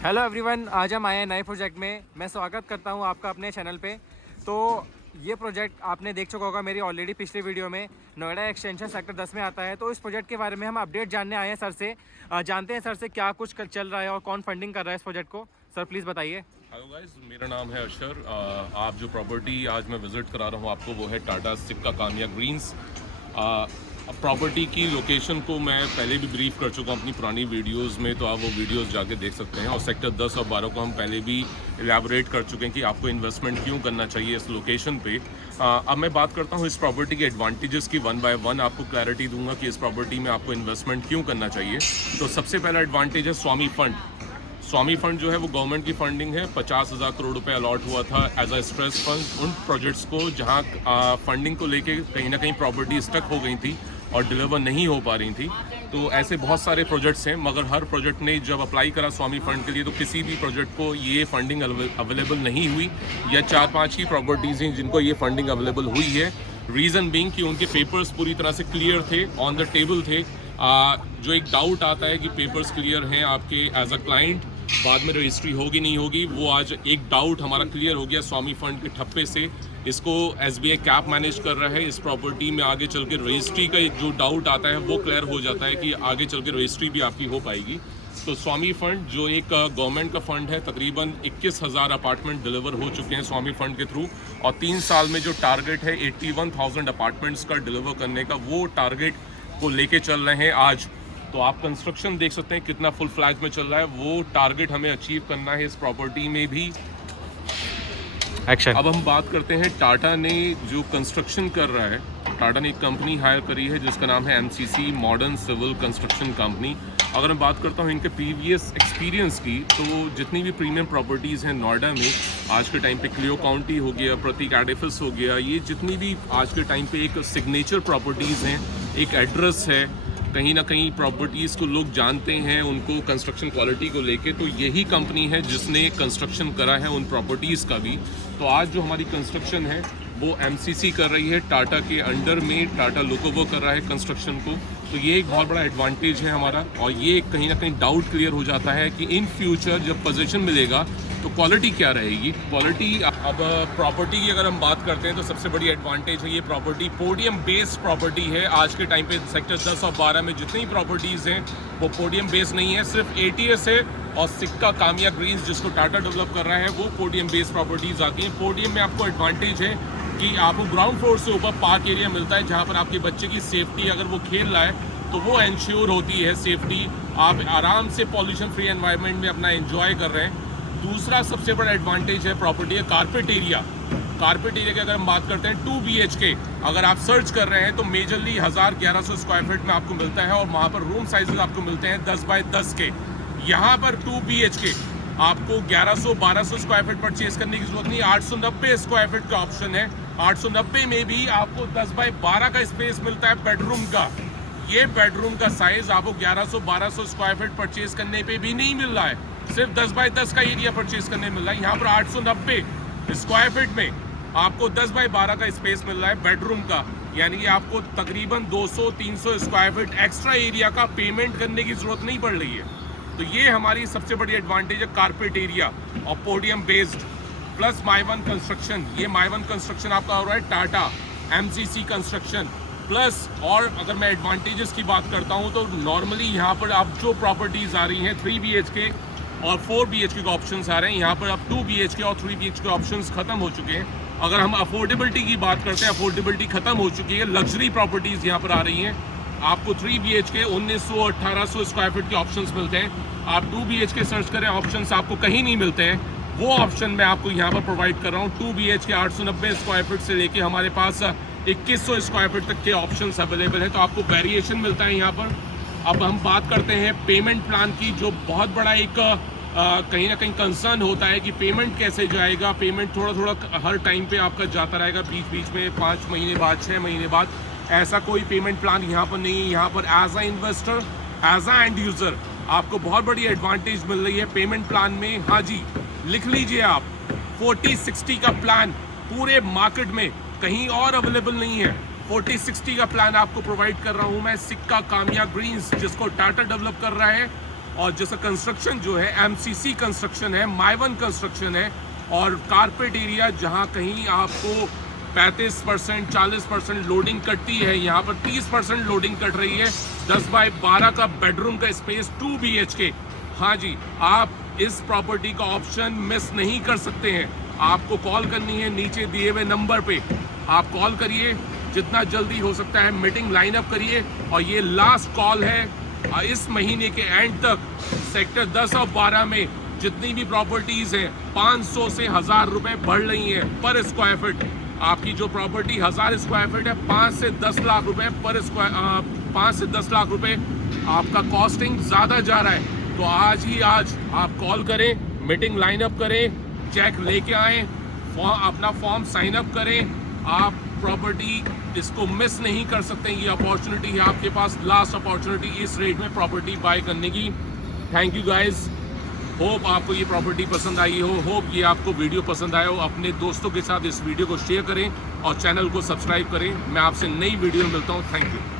Hello everyone, आज हम आए हैं नए प्रोजेक्ट में। मैं स्वागत करता हूं आपका अपने चैनल पे। तो ये प्रोजेक्ट आपने देख चुका होगा मेरी ऑलरेडी पिछले वीडियो में। नोएडा एक्सटेंशन सेक्टर 10 में आता है। तो इस प्रोजेक्ट के बारे में हम अपडेट जानने आए हैं सर से। जानते हैं सर से क्या कुछ चल रहा है और कौन फंडिंग कर रहा है इस प्रोजेक्ट को। सर प्लीज़ बताइए। हेलो गाइस, मेरा नाम है अशर। आप जो प्रॉपर्टी आज मैं विज़िट करा रहा हूँ आपको, वो है टाटा सिक्का कामिया ग्रीन्स। प्रॉपर्टी की लोकेशन को मैं पहले भी ब्रीफ कर चुका हूँ अपनी पुरानी वीडियोस में, तो आप वो वीडियोस जाके देख सकते हैं। और सेक्टर 10 और 12 को हम पहले भी एलैबोरेट कर चुके हैं कि आपको इन्वेस्टमेंट क्यों करना चाहिए इस लोकेशन पे। अब मैं बात करता हूँ इस प्रॉपर्टी के एडवांटेजेस की, वन बाय वन आपको क्लैरिटी दूंगा कि इस प्रॉपर्टी में आपको इन्वेस्टमेंट क्यों करना चाहिए। तो सबसे पहला एडवांटेज है स्वामी फंड। स्वामी फंड जो है वो गवर्नमेंट की फंडिंग है। 50,000 करोड़ रुपए अलॉट हुआ था एज अ स्ट्रेस फंड उन प्रोजेक्ट्स को जहां फंडिंग को लेके कहीं ना कहीं प्रॉपर्टी स्टक हो गई थी और डिलीवर नहीं हो पा रही थी। तो ऐसे बहुत सारे प्रोजेक्ट्स हैं, मगर हर प्रोजेक्ट ने जब अप्लाई करा स्वामी फंड के लिए तो किसी भी प्रोजेक्ट को ये फंडिंग अवेलेबल नहीं हुई, या 4-5 ही प्रॉपर्टीज़ हैं जिनको ये फंडिंग अवेलेबल हुई है। रीज़न बीइंग कि उनके पेपर्स पूरी तरह से क्लियर थे, ऑन द टेबल थे। जो एक डाउट आता है कि पेपर्स क्लियर हैं आपके एज अ क्लाइंट, बाद में रजिस्ट्री होगी नहीं होगी, वो आज एक डाउट हमारा क्लियर हो गया स्वामी फंड के ठप्पे से। इसको एसबीआई कैप मैनेज कर रहा है। इस प्रॉपर्टी में आगे चल के रजिस्ट्री का एक जो डाउट आता है वो क्लियर हो जाता है कि आगे चल के रजिस्ट्री भी आपकी हो पाएगी। तो स्वामी फंड जो एक गवर्नमेंट का फंड है, तकरीबन 21,000 अपार्टमेंट डिलीवर हो चुके हैं स्वामी फंड के थ्रू। और 3 साल में जो टारगेट है 81,000 अपार्टमेंट्स का डिलीवर करने का, वो टारगेट को लेके चल रहे हैं आज। तो आप कंस्ट्रक्शन देख सकते हैं कितना फुल फ्लैज में चल रहा है। वो टारगेट हमें अचीव करना है इस प्रॉपर्टी में भी। एक्शन। अब हम बात करते हैं टाटा ने जो कंस्ट्रक्शन कर रहा है। टाटा ने एक कंपनी हायर करी है जिसका नाम है MCC, modern civil construction company. अगर मैं बात करता हूँ इनके प्रीवियस एक्सपीरियंस की, तो जितनी भी प्रीमियम प्रॉपर्टीज़ हैं नोएडा में आज के टाइम पे, क्लियो काउंटी हो गया, प्रतीक एडिफिस हो गया, ये जितनी भी आज के टाइम पे एक सिग्नेचर प्रॉपर्टीज़ हैं, एक एड्रेस है, कहीं ना कहीं प्रॉपर्टीज़ को लोग जानते हैं उनको कंस्ट्रक्शन क्वालिटी को लेके, तो यही कंपनी है जिसने कंस्ट्रक्शन करा है उन प्रॉपर्टीज़ का भी। तो आज जो हमारी कंस्ट्रक्शन है वो एमसीसी कर रही है, टाटा के अंडर में टाटा लोकोवो कर रहा है कंस्ट्रक्शन को। तो ये एक बहुत बड़ा एडवांटेज है हमारा। और ये कहीं ना कहीं डाउट क्लियर हो जाता है कि इन फ्यूचर जब पोजीशन मिलेगा तो क्वालिटी क्या रहेगी। क्वालिटी, अब प्रॉपर्टी की अगर हम बात करते हैं तो सबसे बड़ी एडवांटेज है ये प्रॉपर्टी पोडियम बेस्ड प्रॉपर्टी है। आज के टाइम पे सेक्टर 10 और 12 में जितनी प्रॉपर्टीज़ हैं वो पोडियम बेस्ड नहीं है, सिर्फ एटीएस है और सिक्का कामिया ग्रीन्स जिसको टाटा डेवलप कर रहा है वो पोडियम बेस्ड प्रॉपर्टीज़ आती हैं। पोडियम में आपको एडवांटेज है कि आपको ग्राउंड फ्लोर से ऊपर पार्क एरिया मिलता है, जहाँ पर आपके बच्चे की सेफ्टी, अगर वो खेल रहा है तो वो इंश्योर होती है सेफ्टी। आप आराम से पॉल्यूशन फ्री एनवायरनमेंट में अपना एंजॉय कर रहे हैं। दूसरा सबसे बड़ा एडवांटेज है प्रॉपर्टी है कारपेट एरिया। कारपेट एरिया की अगर हम बात करते हैं 2 BHK अगर आप सर्च कर रहे हैं तो मेजरली 1000-1100 स्क्वायर फीट में आपको मिलता है, और वहाँ पर रूम साइजेस आपको मिलते हैं 10 बाय 10 के। यहाँ पर 2 BHK आपको 1100-1200 स्क्वायर फीट परचेज करने की जरूरत नहीं, 890 स्क्वायर फीट का ऑप्शन है। 890 में भी आपको 10 बाय 12 का स्पेस मिलता है बेडरूम का। ये बेडरूम का साइज आपको 1100-1200 स्क्वायर फीट परचेज करने पे भी नहीं मिल रहा है, सिर्फ 10 बाय 10 का एरिया परचेज करने मिल रहा है। यहाँ पर 890 स्क्वायर फीट में आपको 10 बाय 12 का स्पेस मिल रहा है बेडरूम का, यानी कि आपको तकरीबन 200-300 स्क्वायर फीट एक्स्ट्रा एरिया का पेमेंट करने की जरूरत नहीं पड़ रही है। तो ये हमारी सबसे बड़ी एडवांटेज है कारपेट एरिया और पोडियम बेस्ड प्लस माइवन कंस्ट्रक्शन। ये माइवन कंस्ट्रक्शन आपका हो रहा है टाटा एमसीसी कंस्ट्रक्शन प्लस। और अगर मैं एडवांटेजेस की बात करता हूँ तो नॉर्मली यहाँ पर आप जो प्रॉपर्टीज़ आ रही हैं 3 BHK और 4 BHK के ऑप्शंस आ रहे हैं, यहाँ पर अब 2 BHK और 3 BHK ऑप्शंस खत्म हो चुके हैं। अगर हम अफोर्डेबिलिटी की बात करते हैं, अफोर्डेबिलिटी खत्म हो चुकी है, लग्जरी प्रॉपर्टीज़ यहाँ पर आ रही हैं। आपको 3 BHK 1900-1800 स्क्वायर फीट के ऑप्शंस मिलते हैं। आप 2 BHK सर्च करें, ऑप्शंस आपको कहीं नहीं मिलते हैं, वो ऑप्शन मैं आपको यहाँ पर प्रोवाइड कर रहा हूँ। 2 BHK 890 स्क्वायर फीट से लेके हमारे पास 2100 स्क्वायर फीट तक के ऑप्शंस अवेलेबल है, तो आपको वेरिएशन मिलता है यहाँ पर। अब हम बात करते हैं पेमेंट प्लान की, जो बहुत बड़ा एक कहीं ना कहीं कंसर्न होता है कि पेमेंट कैसे जाएगा। पेमेंट थोड़ा थोड़ा हर टाइम पे आपका जाता रहेगा, बीच बीच में 5 महीने बाद, 6 महीने बाद। ऐसा कोई पेमेंट प्लान यहाँ पर नहीं है। यहाँ पर as a investor, as a end user आपको बहुत बड़ी एडवांटेज मिल रही है पेमेंट प्लान में। हाँ जी, लिख लीजिए आप, 40-60 का प्लान पूरे मार्केट में कहीं और अवेलेबल नहीं है। 40-60 का प्लान आपको प्रोवाइड कर रहा हूँ मैं, सिक्का कामिया ग्रीन्स, जिसको टाटा डेवलप कर रहा है। और जैसा कंस्ट्रक्शन जो है MCC कंस्ट्रक्शन है, माइवन कंस्ट्रक्शन है, और कारपेट एरिया जहां कहीं आपको 35% 40% लोडिंग कटती है, यहाँ पर 30% लोडिंग कट रही है। 10 बाय 12 का बेडरूम का स्पेस, 2 BHK। हाँ जी, आप इस प्रॉपर्टी का ऑप्शन मिस नहीं कर सकते हैं। आपको कॉल करनी है नीचे दिए हुए नंबर पे, आप कॉल करिए, जितना जल्दी हो सकता है मीटिंग लाइन अप करिए। और ये लास्ट कॉल है, इस महीने के एंड तक सेक्टर 10 और 12 में जितनी भी प्रॉपर्टीज हैं 500 से 1000 रुपए बढ़ रही हैं पर स्क्वायर फीट। आपकी जो प्रॉपर्टी 1000 स्क्वायर फीट है, 5 से 10 लाख रुपए पर स्क्वायर, 5 से 10 लाख रुपए आपका कॉस्टिंग ज्यादा जा रहा है। तो आज ही आज आप कॉल करें, मीटिंग लाइन अप करें, चेक लेके आए, अपना फॉर्म साइन अप करें। आप प्रॉपर्टी इसको मिस नहीं कर सकते। ये अपॉर्चुनिटी है आपके पास, लास्ट अपॉर्चुनिटी इस रेट में प्रॉपर्टी बाय करने की। थैंक यू गाइस, होप आपको ये प्रॉपर्टी पसंद आई हो, होप ये आपको वीडियो पसंद आया हो। अपने दोस्तों के साथ इस वीडियो को शेयर करें और चैनल को सब्सक्राइब करें। मैं आपसे नई वीडियो में मिलता हूँ। Thank you.